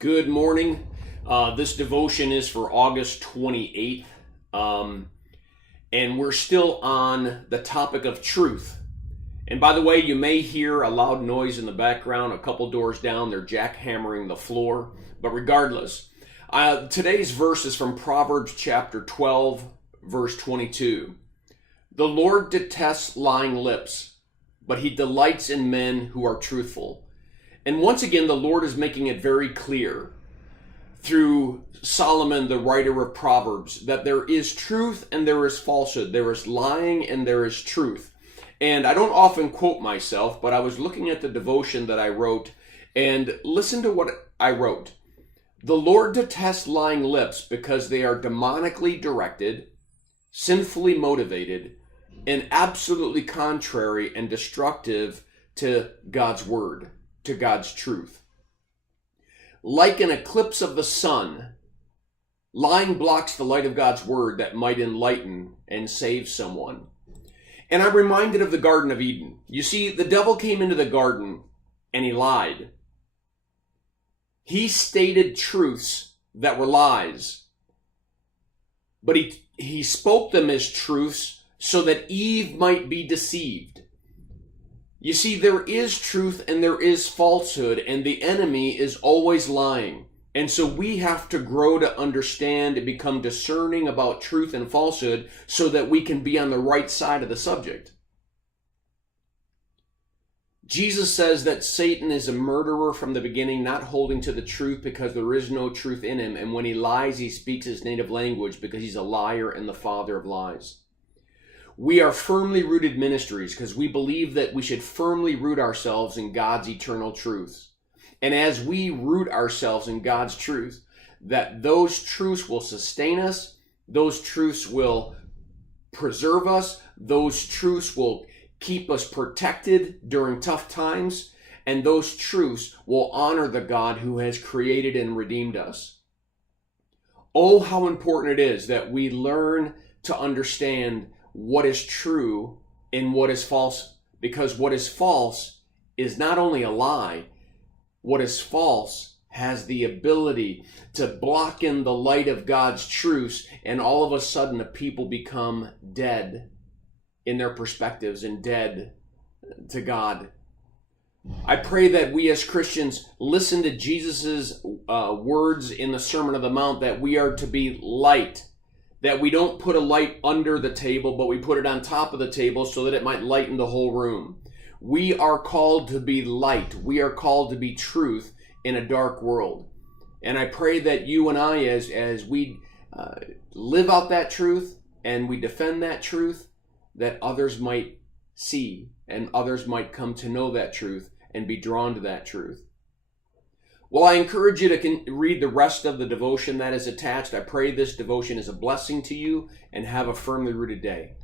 Good morning. This devotion is for August 28th, and we're still on the topic of truth. And by the way, you may hear a loud noise in the background. A couple doors down, they're jackhammering the floor. But regardless, today's verse is from Proverbs chapter 12, verse 22. The Lord detests lying lips, but he delights in men who are truthful. And once again, the Lord is making it very clear through Solomon, the writer of Proverbs, that there is truth and there is falsehood. There is lying and there is truth. And I don't often quote myself, but I was looking at the devotion that I wrote, and listen to what I wrote. The Lord detests lying lips because they are demonically directed, sinfully motivated, and absolutely contrary and destructive to God's word, to God's truth. Like an eclipse of the sun, lying blocks the light of God's word that might enlighten and save someone. And I'm reminded of the Garden of Eden. You see, the devil came into the garden and he lied. He stated truths that were lies, but he spoke them as truths so that Eve might be deceived. You see, there is truth and there is falsehood, and the enemy is always lying. And so we have to grow to understand and become discerning about truth and falsehood so that we can be on the right side of the subject. Jesus says that Satan is a murderer from the beginning, not holding to the truth because there is no truth in him. And when he lies, he speaks his native language because he's a liar and the father of lies. We are firmly rooted ministries because we believe that we should firmly root ourselves in God's eternal truths. And as we root ourselves in God's truth, that those truths will sustain us, those truths will preserve us, those truths will keep us protected during tough times, and those truths will honor the God who has created and redeemed us. Oh, how important it is that we learn to understand what is true and what is false, because what is false is not only a lie, what is false has the ability to block in the light of God's truths, and all of a sudden the people become dead in their perspectives and dead to God. I pray that we as Christians listen to Jesus's words in the Sermon on the Mount, that we are to be light, that we don't put a light under the table, but we put it on top of the table so that it might lighten the whole room. We are called to be light. We are called to be truth in a dark world. And I pray that you and I, as we live out that truth and we defend that truth, that others might see and others might come to know that truth and be drawn to that truth. Well, I encourage you to read the rest of the devotion that is attached. I pray this devotion is a blessing to you, and have a firmly rooted day.